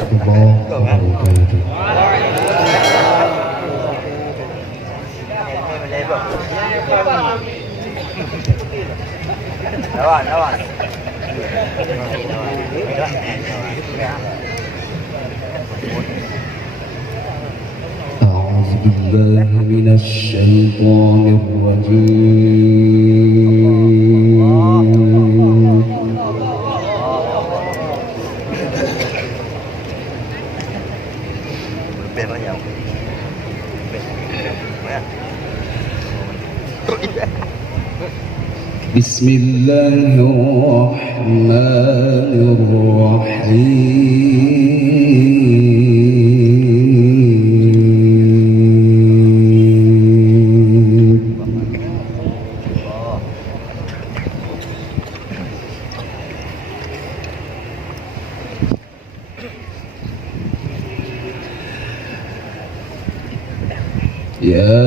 الله وبركاته. أعوذ بالله من الشيطان الرجيم. بسم الله الرحمن الرحيم. يا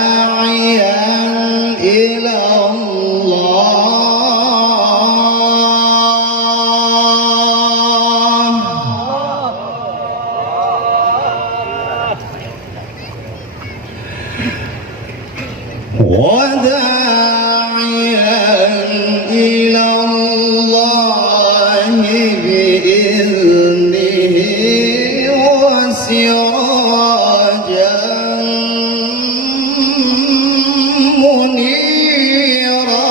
وداعيا إلى الله بإذنه وسراجا منيرا.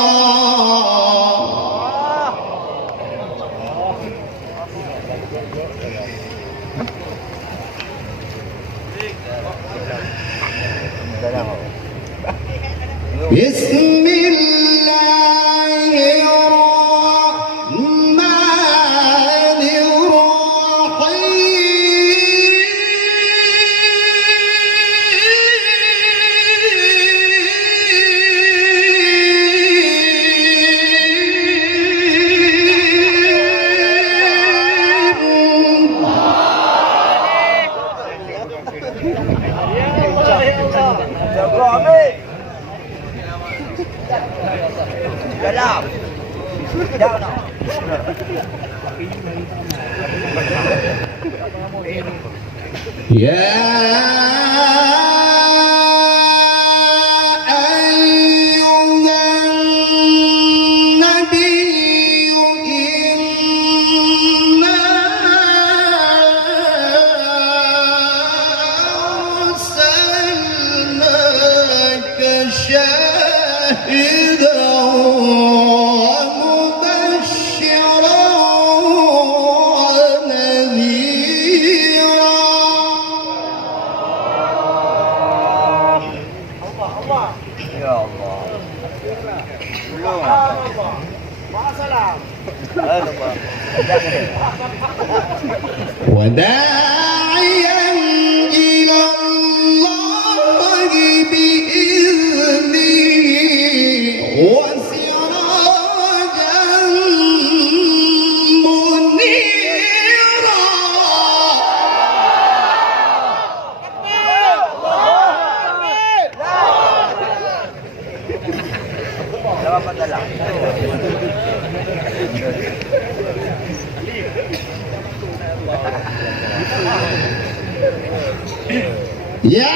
بسم الله الرحمن الرحيم. يا أيها النبي إنا أرسلناك شاهدا وداعيا إلى الله بإذنه وسراجا منيرا. Ya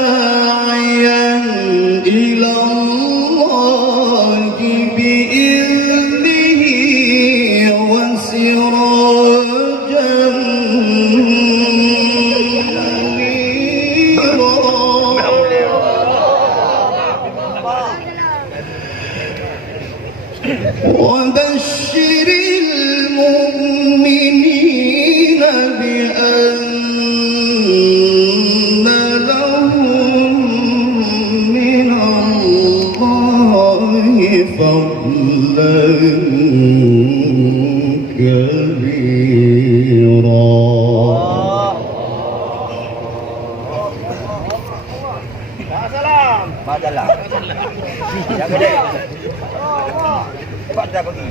وداعيا إلى الله بإذنه وسراجا منيرا وبشر المؤمنين بأن فضلا كبيرا Padalah. Jangan deh. Cepat dah pergi.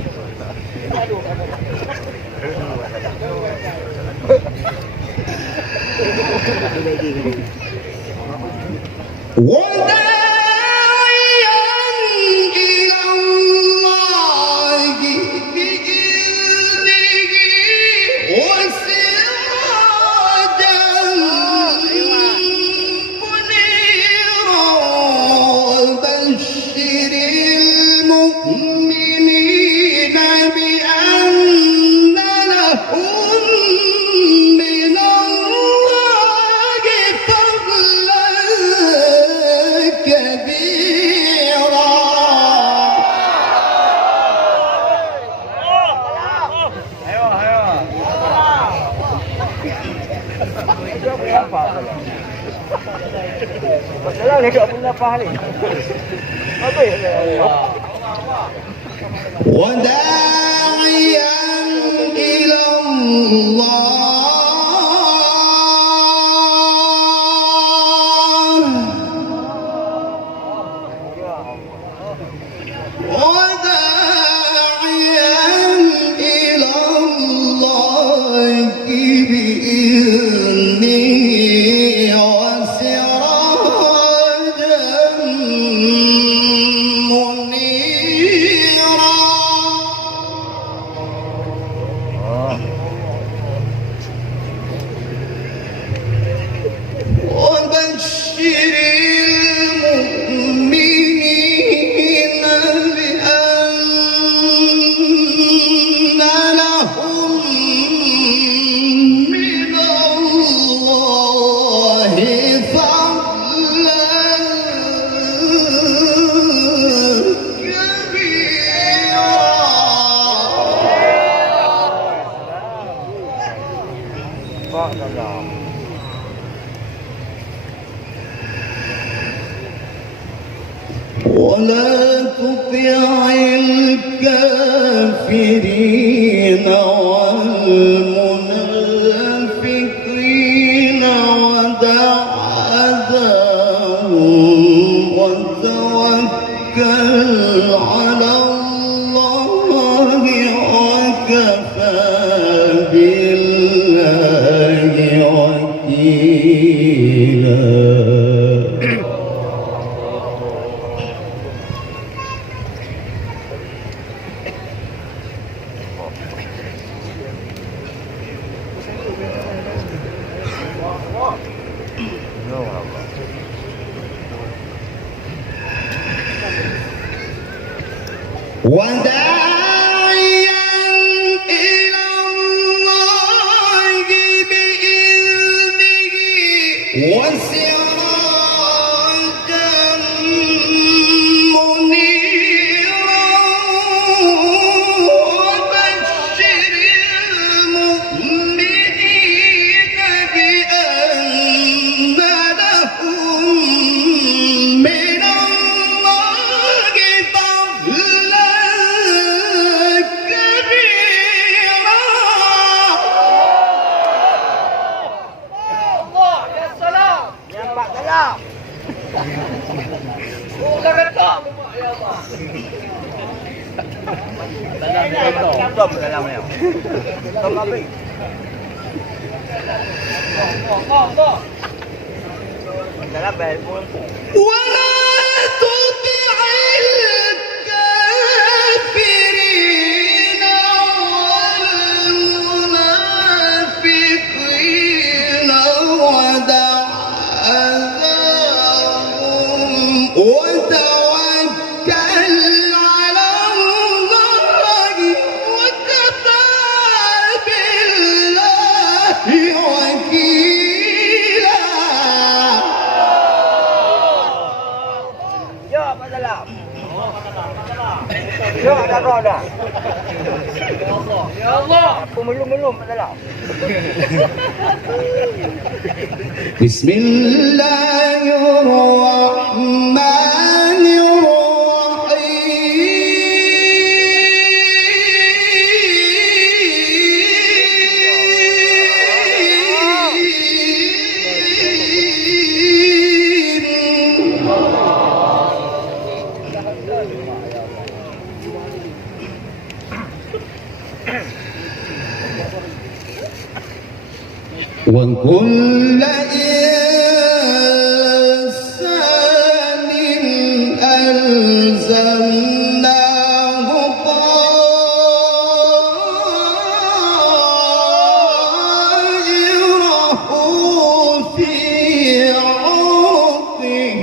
المؤمنين بأن لهم من الله فضلا كبيرا Pasal ni tak punya apa ni? Apa ya? وداعيا إلى الله وداعيا إلى الله بإذنه وسراجا منيرا وبشر المؤمنين بأن لهم من الله فضلا كبيرا Padalah. ولا تطع الكافرين والمنافقين ودع أذاهم وتوكل على الله وكفى بالله وكيلا وداعيا إلى الله بإذنه وسراجا منيرا ต้มแล้วแล้วต้มมาไปแล้วแบบ ولا تطع الكافرين والمنافقين ودع أذاهم وتوكل على الله وكفى بالله وكيلا. Ya masalah. Ya ada roda. Ya Allah. Aku belum masalah. بسم الله الرحمن الرحيم. وكل إنسان ألزمناه طائره في عنقه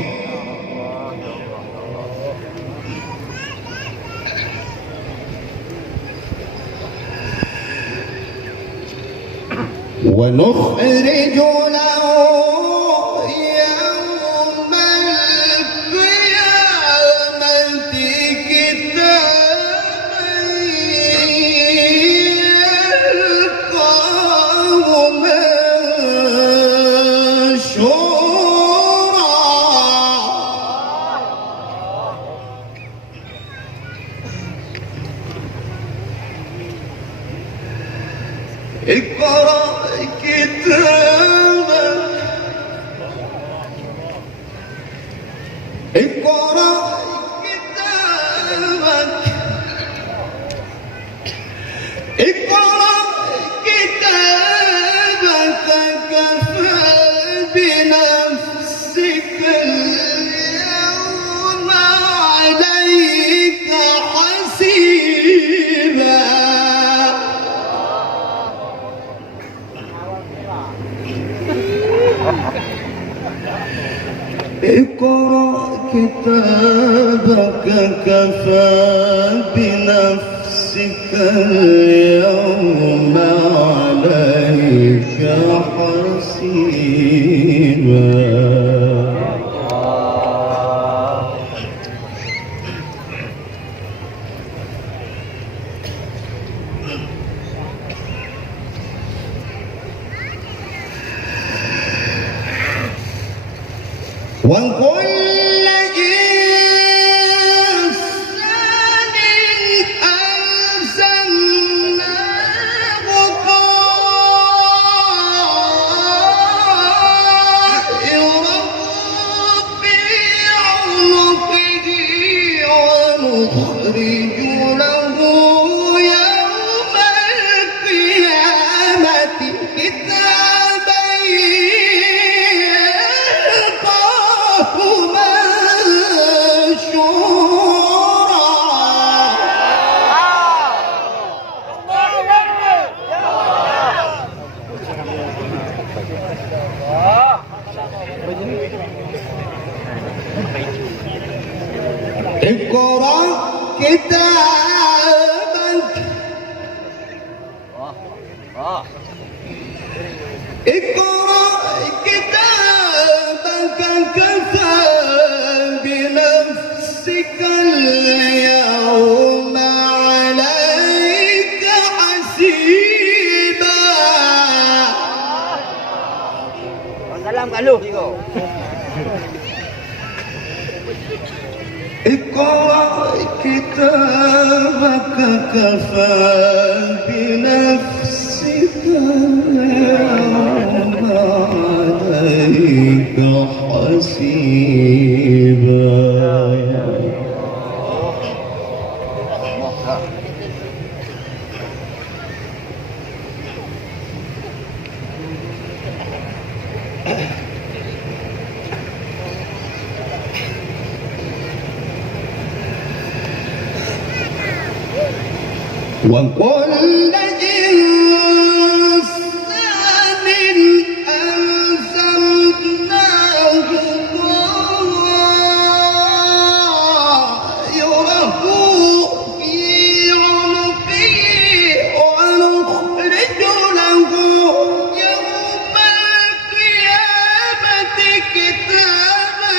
ونخرج له يوم القيامة كتابا يلقاه منشورا. اقرأ كتابك اقرأ كتابك اقرأ كتابك كفى بنفسك اليوم عليك حسيبا. اقرأ كتابك كفى بنفسك اليوم عليك حسيبا. وكل إنسان ألزمناه طائره في عنقه ونخرج له يوم القيامة كتابا اقرأ كتابك اقرأ كتابك كفى بنفسك اليوم عليك حسيبا. Salam kat lu tengok. اقرأ كتابك كفى بنفسك اليوم عليك حسيبا. وكل إنسان ألزمناه طائره في عنقه ونخرج له يوم القيامة كتابا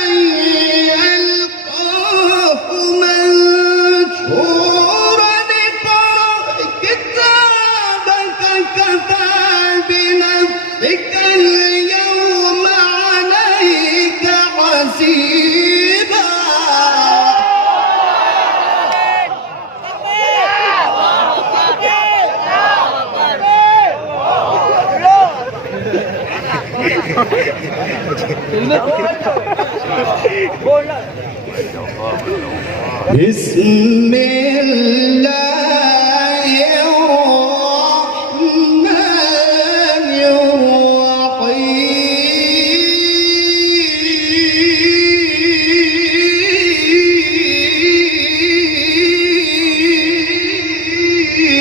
يلقاه منشورا كفى بنفسك اليوم عليك حسيبا بسم الله الرحمن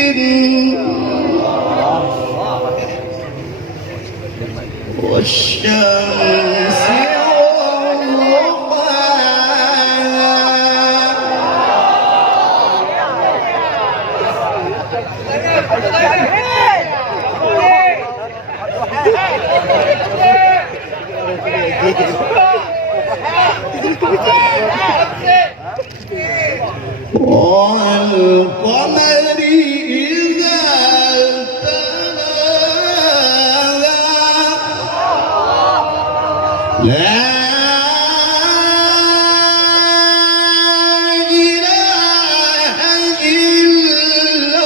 الرحيم والشمس والقمر إذا تلاها لا إله إلا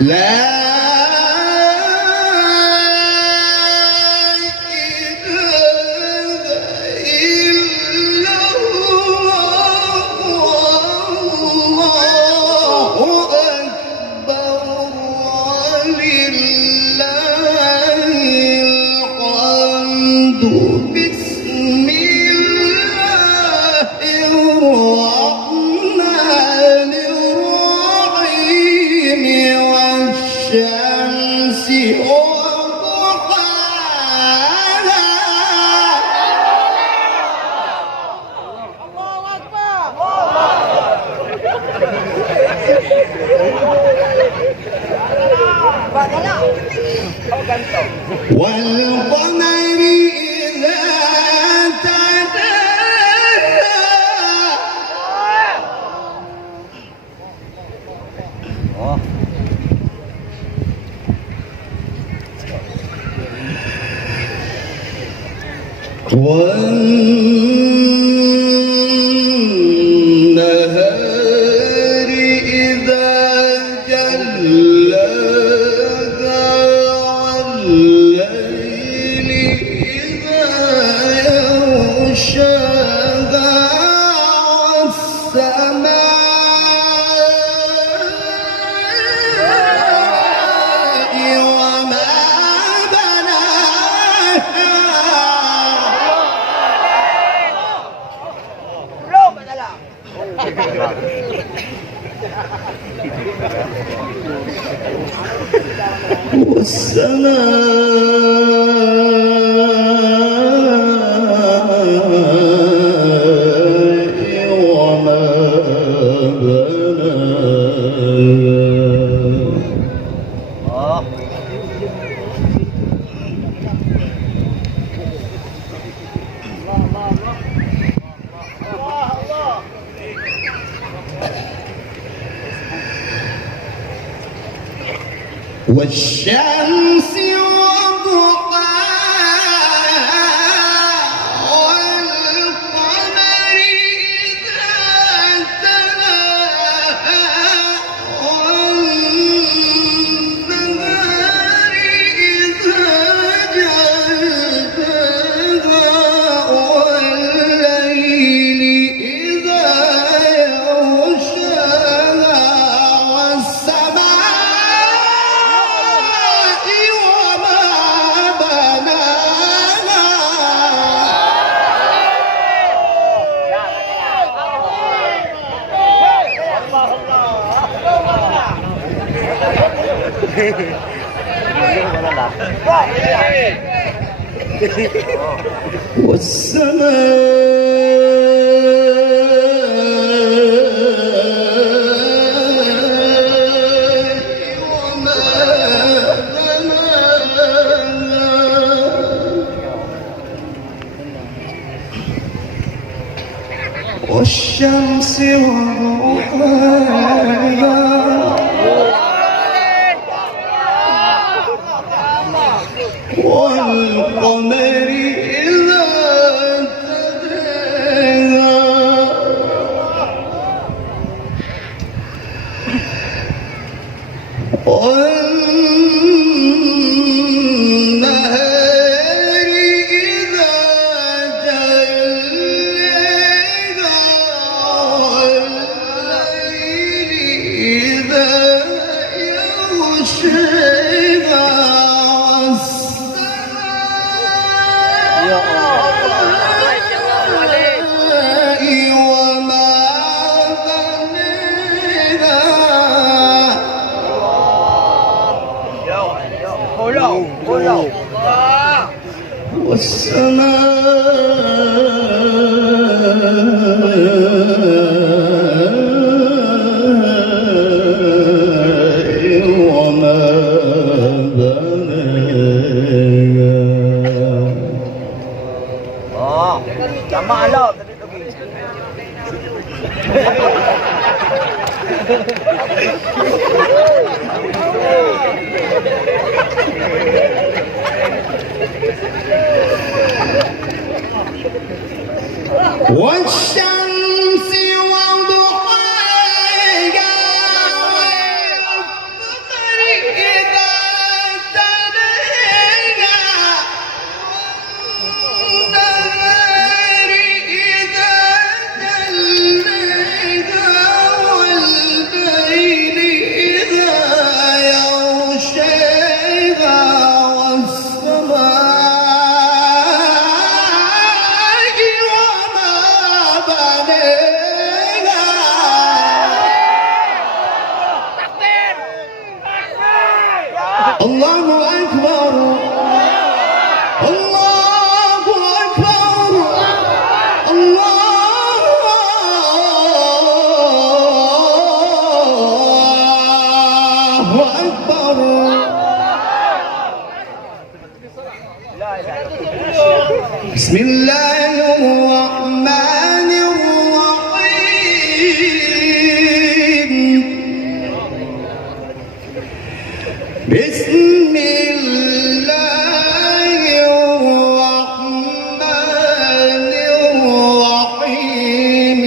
لا الشمس وضحاها الله أكبر والقمر إذا تلاها والنهار إذا جلاها والليل إذا يغشاها والسماء وما بناها والسماء وما بناها والشمس وضحاها والقمر إذا تلاها والشمس وضحاها والقمر إذا تلاها والنهار إذا جلاها والليل إذا يغشاها والسماء وما بناها Tama alaw. والشمس وضحاها والقمر إذا تلاها والنهار إذا جلاها والليل إذا يغشاها والسماء الله أكبر الله أكبر الله أكبر بسم الله الرحمن الرحيم بسم الله الرحمن الرحيم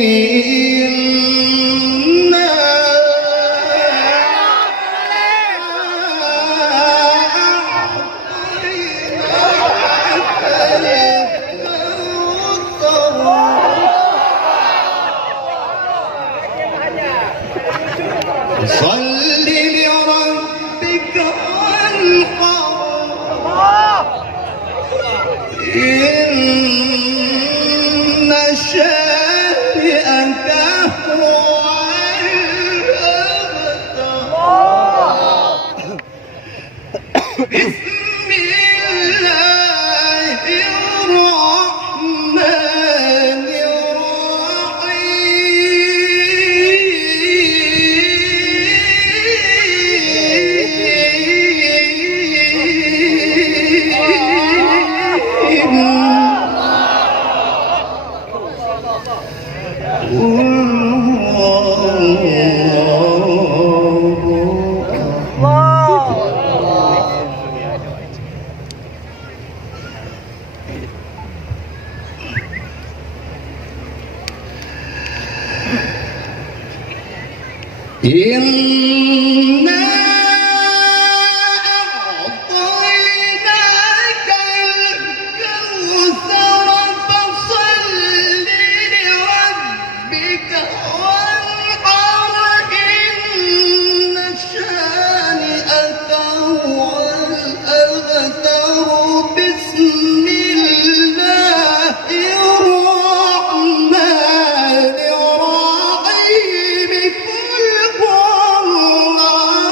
إنا أعطيناك صل لربك وانحر إن شانئك هو الأبتر بسم الله الرحمن إنا أعطيناك الكوثر فصل لربك وانحر إن شانئك هو الأبتر بسم الله الرحمن الرحيم قل هو الله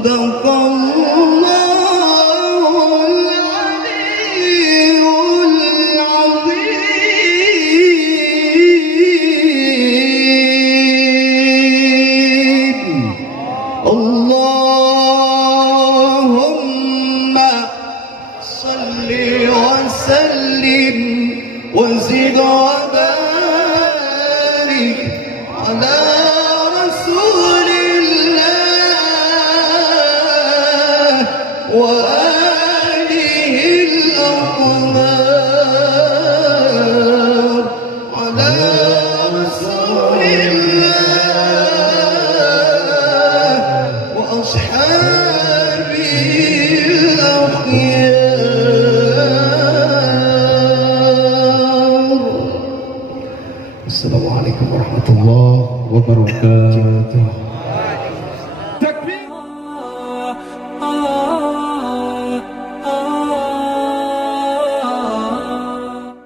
صدق الله العلي العظيم. اللهم صل وسلم وزد وبارك على رسول الله وآله الأطهار، على رسول الله وأصحابه الأخيار. السلام عليكم ورحمة الله وبركاته.